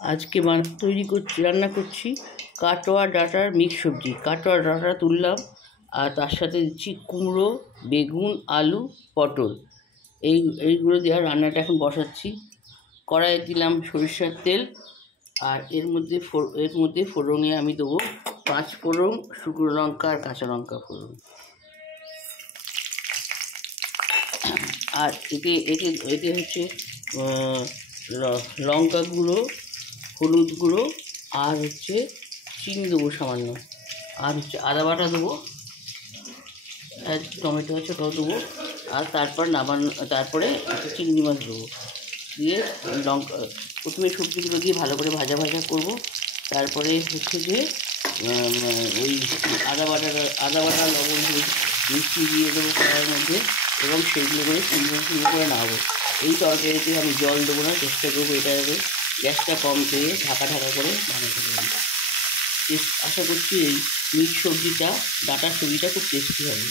আজকে রান্না করছি কাটোয়া ডাঁটার মিক্স সবজি। কাটোয়া ডাঁটা তুললাম, আর তার সাথে দিচ্ছি কুমড়ো, বেগুন, আলু, পটল। এইগুলো দেওয়া রান্নাটা এখন বসাচ্ছি। কড়াইয়ে দিলাম সরিষার তেল, আর এর মধ্যে ফোড়নে আমি দেবো 5 ফোড়ন, শুকনো লঙ্কা আর কাঁচা লঙ্কা ফোড়ন। আর এতে হচ্ছে লঙ্কা গুঁড়ো, হলুদ গুঁড়ো, আর হচ্ছে চিনি দেবো সামান্য, আর হচ্ছে আদা বাটা দেবো, আর টমেটো আছে ওটাও দেবো, আর তারপরে একটা চিংড়ি মাছ দেবো। দিয়ে প্রথমে সবজিগুলো দিয়ে ভালো করে ভাজা করবো। তারপরে হচ্ছে যে ওই আদা বাটা লবণ মিষ্টি দিয়ে দেবো কড়াইয়ের মধ্যে, এবং সেইগুলো করে সুন্দর করে নাড়াবো। এই তরকারিতে আমি জল দেবো না, চেষ্টা করবো এটা গ্যাসটা কম দিয়ে ঢাকা করে বানাতে পারি। আশা করছি এই মিক্স সবজিটা, ডাঁটার সবজিটা খুব টেস্টি হবে।